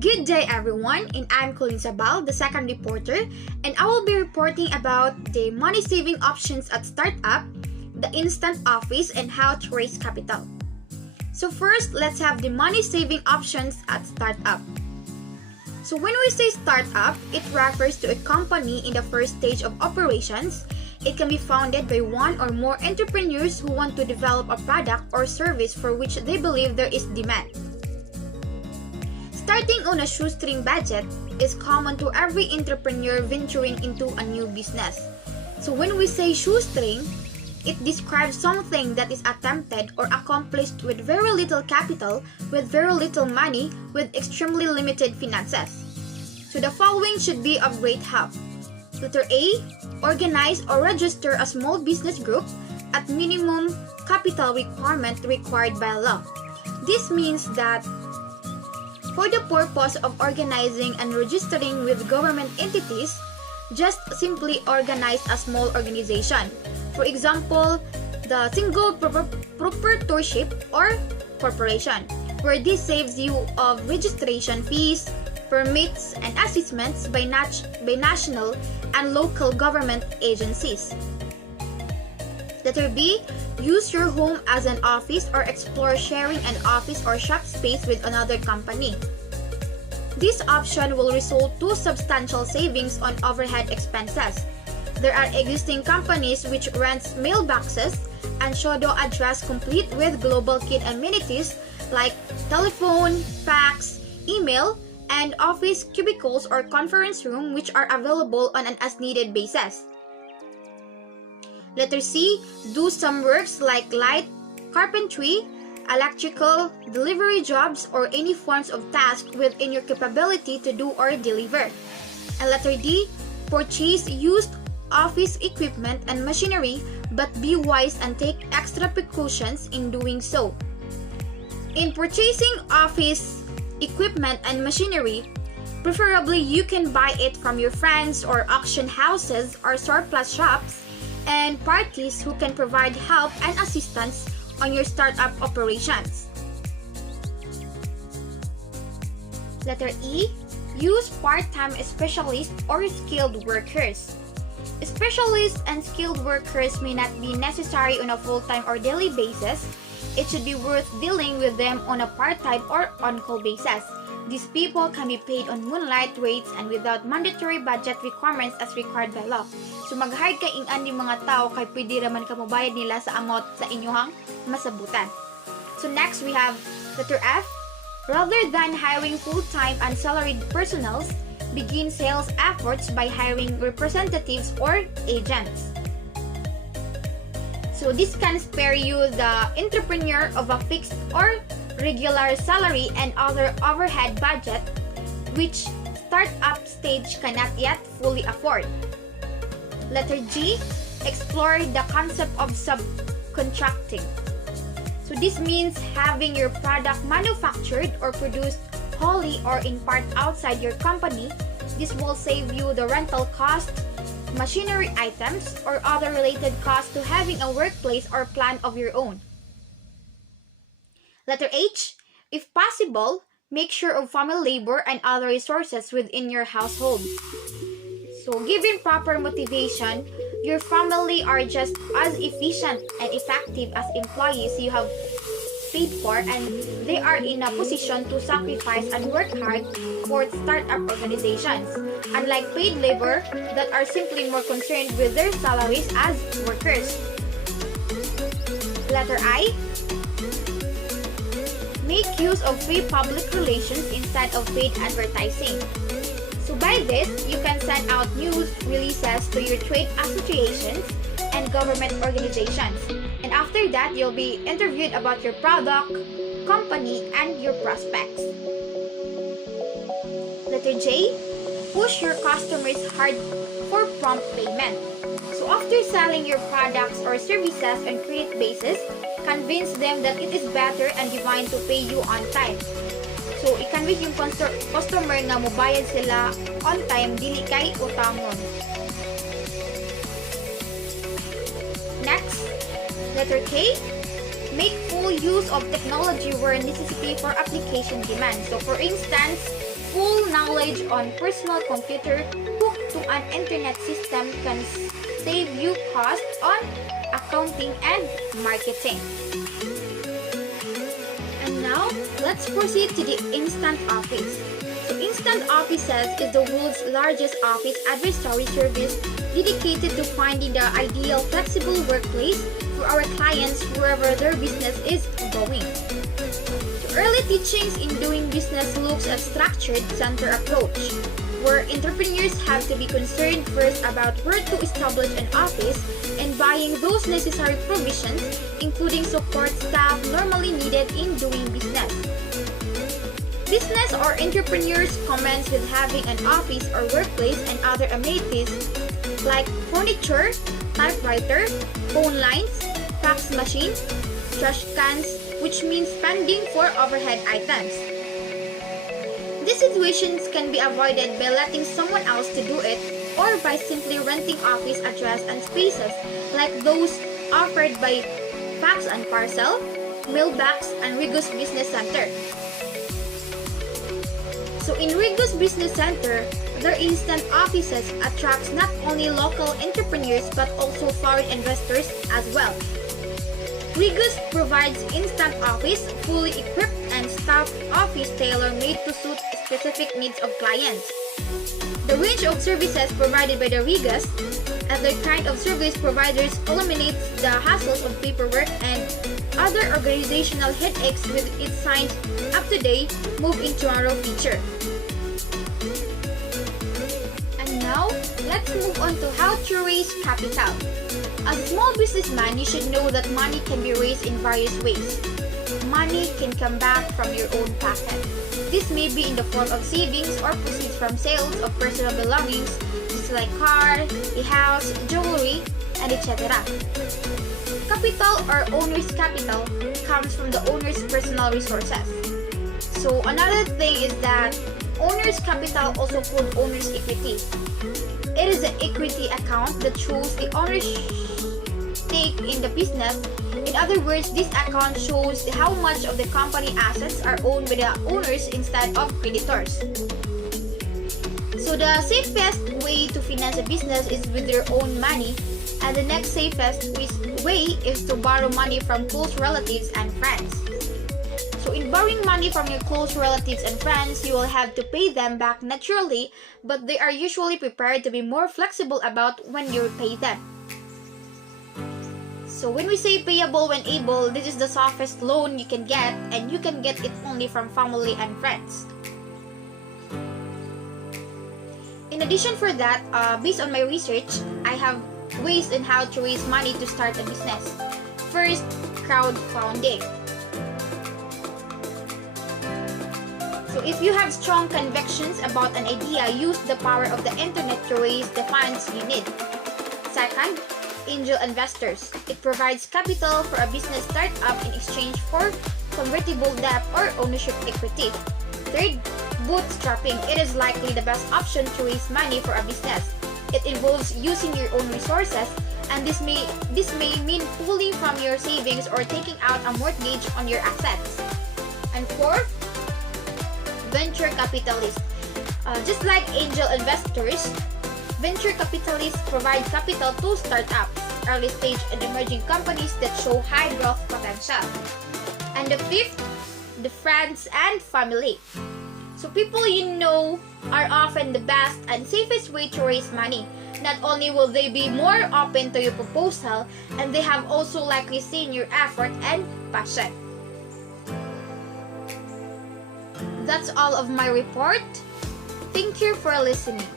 Good day everyone, and I'm Colleen Sabal, the second reporter, and I will be reporting about the money saving options at startup, the instant office, and how to raise capital. So first, let's have the money saving options at startup. So when we say startup, it refers to a company in the first stage of operations. It can be founded by one or more entrepreneurs who want to develop a product or service for which they believe there is demand. Starting on a shoestring budget is common to every entrepreneur venturing into a new business. So when we say shoestring, it describes something that is attempted or accomplished with very little capital, with very little money, with extremely limited finances. So the following should be of great help. Letter A, organize or register a small business group at minimum capital requirement required by law. This means that for the purpose of organizing and registering with government entities, just simply organize a small organization. For example, the single proprietorship or corporation, where this saves you of registration fees, permits, and assessments by national and local government agencies. Letter B, use your home as an office or explore sharing an office or shop space with another company. This option will result to substantial savings on overhead expenses. There are existing companies which rents mailboxes and shadow address complete with global kit amenities like telephone, fax, email, and office cubicles or conference room which are available on an as-needed basis. Letter C, do some works like light, carpentry, electrical, delivery jobs, or any forms of tasks within your capability to do or deliver. And letter D, purchase used office equipment and machinery, but be wise and take extra precautions in doing so. In purchasing office equipment and machinery, preferably you can buy it from your friends or auction houses or surplus shops and parties who can provide help and assistance on your startup operations. Letter E, use part-time specialists or skilled workers. Specialists and skilled workers may not be necessary on a full-time or daily basis. It should be worth dealing with them on a part-time or on-call basis. These people can be paid on moonlight rates and without mandatory budget requirements as required by law. So mag-hire kay ingani mga tao kay pwede raman ka mobayad nila sa amount sa inyong masabutan. So next we have letter F. Rather than hiring full-time and salaried personnel, begin sales efforts by hiring representatives or agents. So this can spare you the entrepreneur of a fixed or regular salary and other overhead budget which startup stage cannot yet fully afford. Letter G, explore the concept of subcontracting. So this means having your product manufactured or produced wholly or in part outside your company. This will save you the rental cost, machinery items, or other related costs to having a workplace or plant of your own. Letter H, if possible, make sure of family labor and other resources within your household. So given proper motivation, your family are just as efficient and effective as employees you have paid for, and they are in a position to sacrifice and work hard for startup organizations, unlike paid labor that are simply more concerned with their salaries as workers. Letter I, make use of free public relations instead of paid advertising. So by this, you can send out news releases to your trade associations and government organizations. And after that, you'll be interviewed about your product, company, and your prospects. Letter J, push your customers hard for prompt payment. So after selling your products or services on credit basis, convince them that it is better and divine to pay you on time. So i-convince yung customer na mobayad sila on time, dili kay utangon. Next, letter K, make full use of technology where necessity for application demand. So for instance, full knowledge on personal computer hooked to an internet system can save you costs on accounting and marketing. And now, let's proceed to the Instant Office. So Instant Offices is the world's largest office advisory service dedicated to finding the ideal flexible workplace for our clients wherever their business is going. So early teachings in doing business looks at structured center approach, where entrepreneurs have to be concerned first about where to establish an office and buying those necessary provisions, including support staff normally needed in doing business. Business or entrepreneurs commence with having an office or workplace and other amenities like furniture, typewriter, phone lines, fax machine, trash cans, which means spending for overhead items. These situations can be avoided by letting someone else to do it or by simply renting office address and spaces like those offered by Fax and Parcel, Mailbox, and Regus Business Center. So in Regus Business Center, their instant offices attracts not only local entrepreneurs but also foreign investors as well. Regus provides instant office, fully equipped and staffed office tailor-made to suit specific needs of clients. The range of services provided by the Regus and the kind of service providers eliminates the hassles of paperwork and other organizational headaches with its signed up-to-date move in tomorrow feature. And now, let's move on to how to raise capital. As a small businessman, you should know that money can be raised in various ways. Money can come back from your own pocket. This may be in the form of savings or proceeds from sales of personal belongings, just like car, a house, jewelry, and etc. Capital or owner's capital comes from the owner's personal resources. So another thing is that owner's capital, also called owner's equity. It is an equity account that shows the owner's stake in the business. In other words, this account shows how much of the company assets are owned by the owners instead of creditors. So the safest way to finance a business is with your own money, and the next safest way is to borrow money from close relatives and friends. So in borrowing money from your close relatives and friends, you will have to pay them back naturally, but they are usually prepared to be more flexible about when you repay them. So when we say payable when able, this is the softest loan you can get, and you can get it only from family and friends. In addition for that, based on my research, I have ways on how to raise money to start a business. First, crowdfunding. So if you have strong convictions about an idea, use the power of the internet to raise the funds you need. Second, angel investors. It provides capital for a business startup in exchange for convertible debt or ownership equity. Third, bootstrapping. It is likely the best option to raise money for a business. It involves using your own resources, and this may mean pulling from your savings or taking out a mortgage on your assets. And fourth, venture capitalists. Just like angel investors, venture capitalists provide capital to startups, early stage and emerging companies that show high growth potential. And the fifth, the friends and family. So people you know are often the best and safest way to raise money. Not only will they be more open to your proposal, and they have also likely seen your effort and passion. That's all of my report. Thank you for listening.